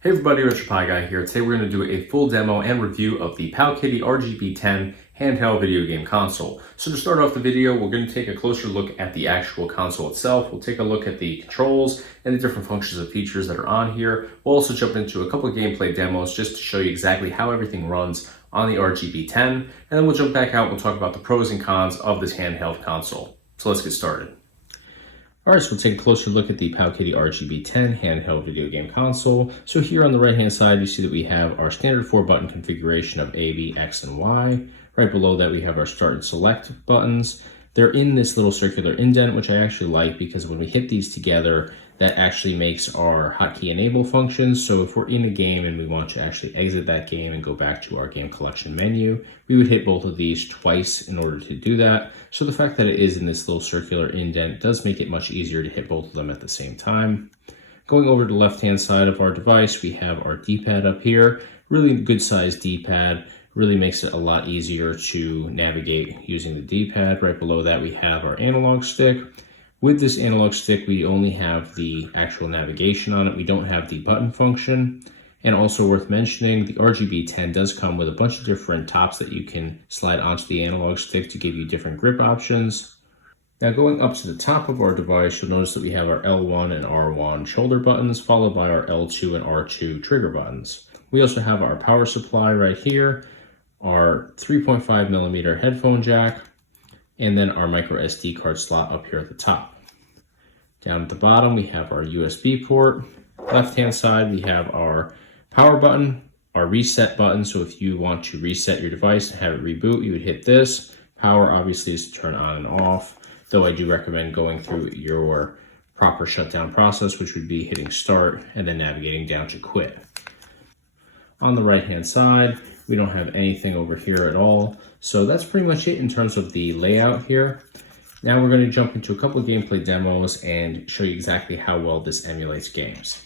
Hey everybody, RetroPie Guy here. Today we're going to do a full demo and review of the PowKiddy RGB10 Handheld video game console. So to start off the video, we're going to take a closer look at the actual console itself. We'll take a look at the controls and the different functions and features that are on here. We'll also jump into a couple of gameplay demos just to show you exactly how everything runs on the RGB10. And then we'll jump back out and we'll talk about the pros and cons of this handheld console. So let's get started. Alright, so we'll take a closer look at the PowKiddy RGB10 handheld video game console. So here on the right hand side, you see that we have our standard 4-button configuration of A, B, X, and Y. Right below that, we have our start and select buttons. They're in this little circular indent, which I actually like because when we hit these together, that actually makes our hotkey enable functions. So if we're in a game and we want to actually exit that game and go back to our game collection menu, we would hit both of these twice in order to do that. So the fact that it is in this little circular indent does make it much easier to hit both of them at the same time. Going over to the left-hand side of our device, we have our D-pad up here. Really good sized D-pad. Really makes it a lot easier to navigate using the D-pad. Right below that, we have our analog stick. With this analog stick, we only have the actual navigation on it. We don't have the button function. And also worth mentioning, the RGB10 does come with a bunch of different tops that you can slide onto the analog stick to give you different grip options. Now going up to the top of our device, you'll notice that we have our L1 and R1 shoulder buttons, followed by our L2 and R2 trigger buttons. We also have our power supply right here, our 3.5mm headphone jack, and then our micro SD card slot up here at the top. Down at the bottom, we have our USB port. Left-hand side, we have our power button, our reset button. So if you want to reset your device and have it reboot, you would hit this. Power obviously is to turn on and off, though I do recommend going through your proper shutdown process, which would be hitting start and then navigating down to quit. On the right-hand side, we don't have anything over here at all. So that's pretty much it in terms of the layout here. Now we're going to jump into a couple of gameplay demos and show you exactly how well this emulates games.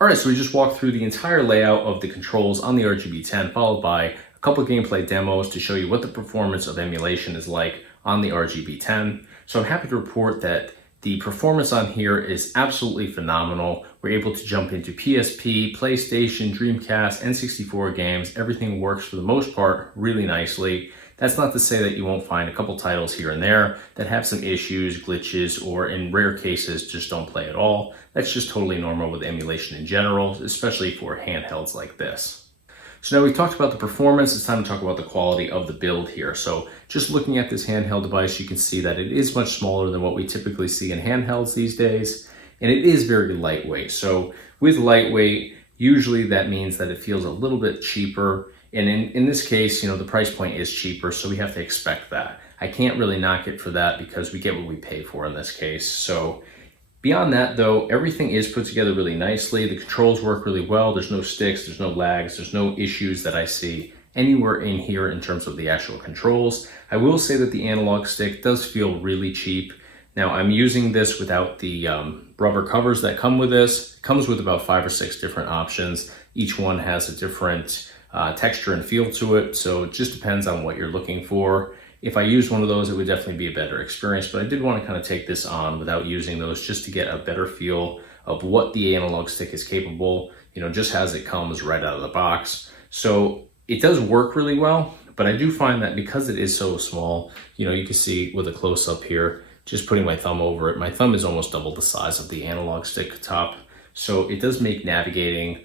All right, so we just walked through the entire layout of the controls on the RGB10, followed by a couple of gameplay demos to show you what the performance of emulation is like on the RGB10. So I'm happy to report that the performance on here is absolutely phenomenal. We're able to jump into PSP, PlayStation, Dreamcast, N64 games. Everything works for the most part really nicely. That's not to say that you won't find a couple titles here and there that have some issues, glitches, or in rare cases just don't play at all. That's just totally normal with emulation in general, especially for handhelds like this. So now we've talked about the performance, it's time to talk about the quality of the build here. So just looking at this handheld device, you can see that it is much smaller than what we typically see in handhelds these days, and it is very lightweight. So with lightweight, usually that means that it feels a little bit cheaper. And in this case, the price point is cheaper, so we have to expect that. I can't really knock it for that because we get what we pay for in this case. So beyond that though, everything is put together really nicely. The controls work really well. There's no sticks, there's no lags, there's no issues that I see anywhere in here in terms of the actual controls. I will say that the analog stick does feel really cheap. Now I'm using this without the rubber covers that come with this. It comes with about 5 or 6 different options. Each one has a different texture and feel to it, so it just depends on what you're looking for. If I used one of those, it would definitely be a better experience, but I did want to kind of take this on without using those just to get a better feel of what the analog stick is capable, just as it comes right out of the box. So it does work really well, but I do find that because it is so small, you can see with a close-up here, just putting my thumb over it, my thumb is almost double the size of the analog stick top, so it does make navigating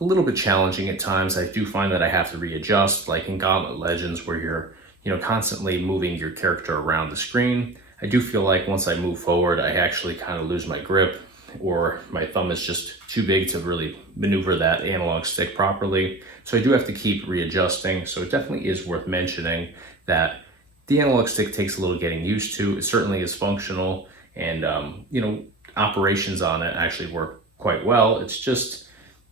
a little bit challenging at times. I do find that I have to readjust, like in Gauntlet Legends where you're constantly moving your character around the screen. I do feel like once I move forward, I actually kind of lose my grip, or my thumb is just too big to really maneuver that analog stick properly. So I do have to keep readjusting. So it definitely is worth mentioning that the analog stick takes a little getting used to. It certainly is functional, and operations on it actually work quite well. It's just,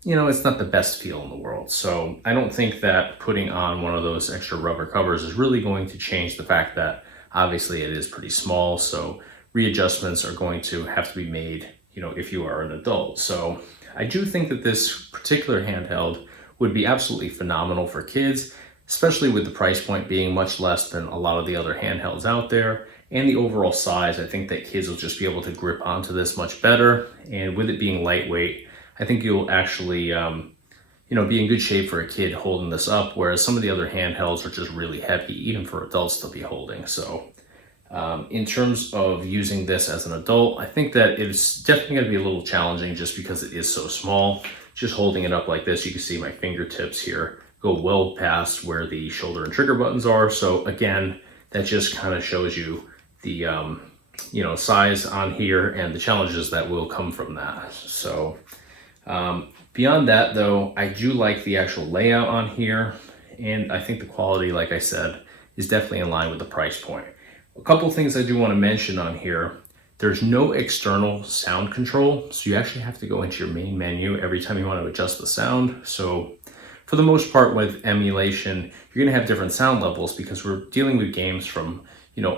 it's not the best feel in the world. So I don't think that putting on one of those extra rubber covers is really going to change the fact that obviously it is pretty small. So readjustments are going to have to be made, if you are an adult. So I do think that this particular handheld would be absolutely phenomenal for kids, especially with the price point being much less than a lot of the other handhelds out there. And the overall size, I think that kids will just be able to grip onto this much better. And with it being lightweight, I think you'll actually, be in good shape for a kid holding this up, whereas some of the other handhelds are just really heavy, even for adults to be holding. So in terms of using this as an adult, I think that it's definitely going to be a little challenging just because it is so small. Just holding it up like this, you can see my fingertips here go well past where the shoulder and trigger buttons are. So again, that just kind of shows you the, size on here and the challenges that will come from that. So beyond that though, I do like the actual layout on here, and I think the quality, like I said, is definitely in line with the price point. A couple things I do want to mention on here. There's no external sound control, so you actually have to go into your main menu every time you want to adjust the sound. So for the most part with emulation, you're going to have different sound levels because we're dealing with games from,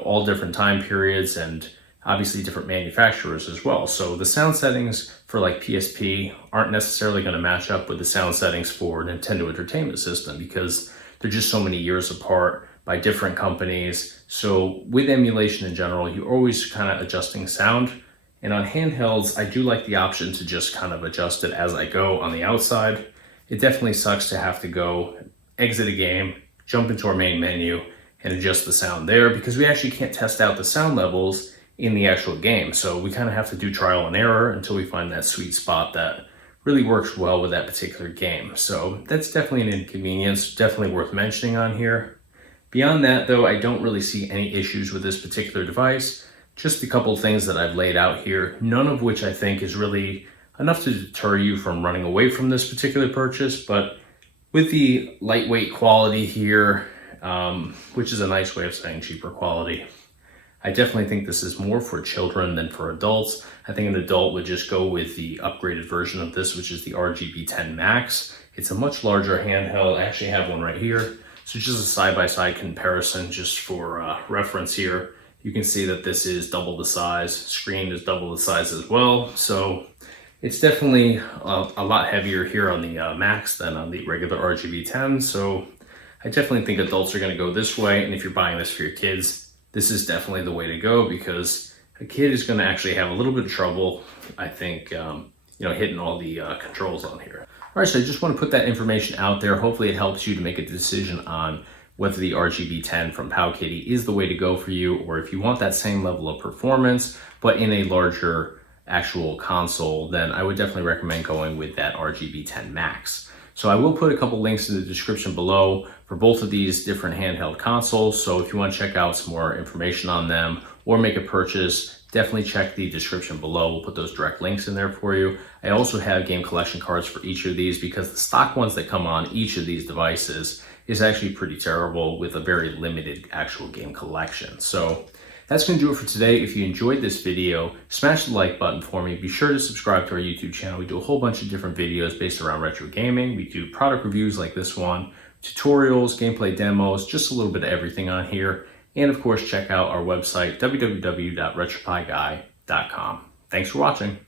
all different time periods and obviously different manufacturers as well. So the sound settings for like PSP aren't necessarily going to match up with the sound settings for Nintendo Entertainment System because they're just so many years apart by different companies. So with emulation in general, you're always kind of adjusting sound. And on handhelds, I do like the option to just kind of adjust it as I go on the outside. It definitely sucks to have to go exit a game, jump into our main menu, and adjust the sound there because we actually can't test out the sound levels in the actual game. So we kind of have to do trial and error until we find that sweet spot that really works well with that particular game. So that's definitely an inconvenience, definitely worth mentioning on here. Beyond that though, I don't really see any issues with this particular device. Just a couple of things that I've laid out here, none of which I think is really enough to deter you from running away from this particular purchase. But with the lightweight quality here, which is a nice way of saying cheaper quality, I definitely think this is more for children than for adults. I think an adult would just go with the upgraded version of this, which is the RGB10 Max. It's a much larger handheld. I actually have one right here. So just a side-by-side comparison just for reference here. You can see that this is double the size. Screen is double the size as well. So it's definitely a lot heavier here on the Max than on the regular RGB10. So I definitely think adults are going to go this way. And if you're buying this for your kids, this is definitely the way to go, because a kid is going to actually have a little bit of trouble, I think, hitting all the controls on here. All right, so I just want to put that information out there. Hopefully it helps you to make a decision on whether the RGB10 from PowKiddy is the way to go for you, or if you want that same level of performance, but in a larger actual console, then I would definitely recommend going with that RGB10 Max. So I will put a couple links in the description below for both of these different handheld consoles. So if you want to check out some more information on them or make a purchase, definitely check the description below. We'll put those direct links in there for you. I also have game collection cards for each of these, because the stock ones that come on each of these devices is actually pretty terrible, with a very limited actual game collection. So that's going to do it for today. If you enjoyed this video, smash the like button for me. Be sure to subscribe to our YouTube channel. We do a whole bunch of different videos based around retro gaming. We do product reviews like this one, tutorials, gameplay demos, just a little bit of everything on here. And of course, check out our website, www.retropieguy.com. Thanks for watching.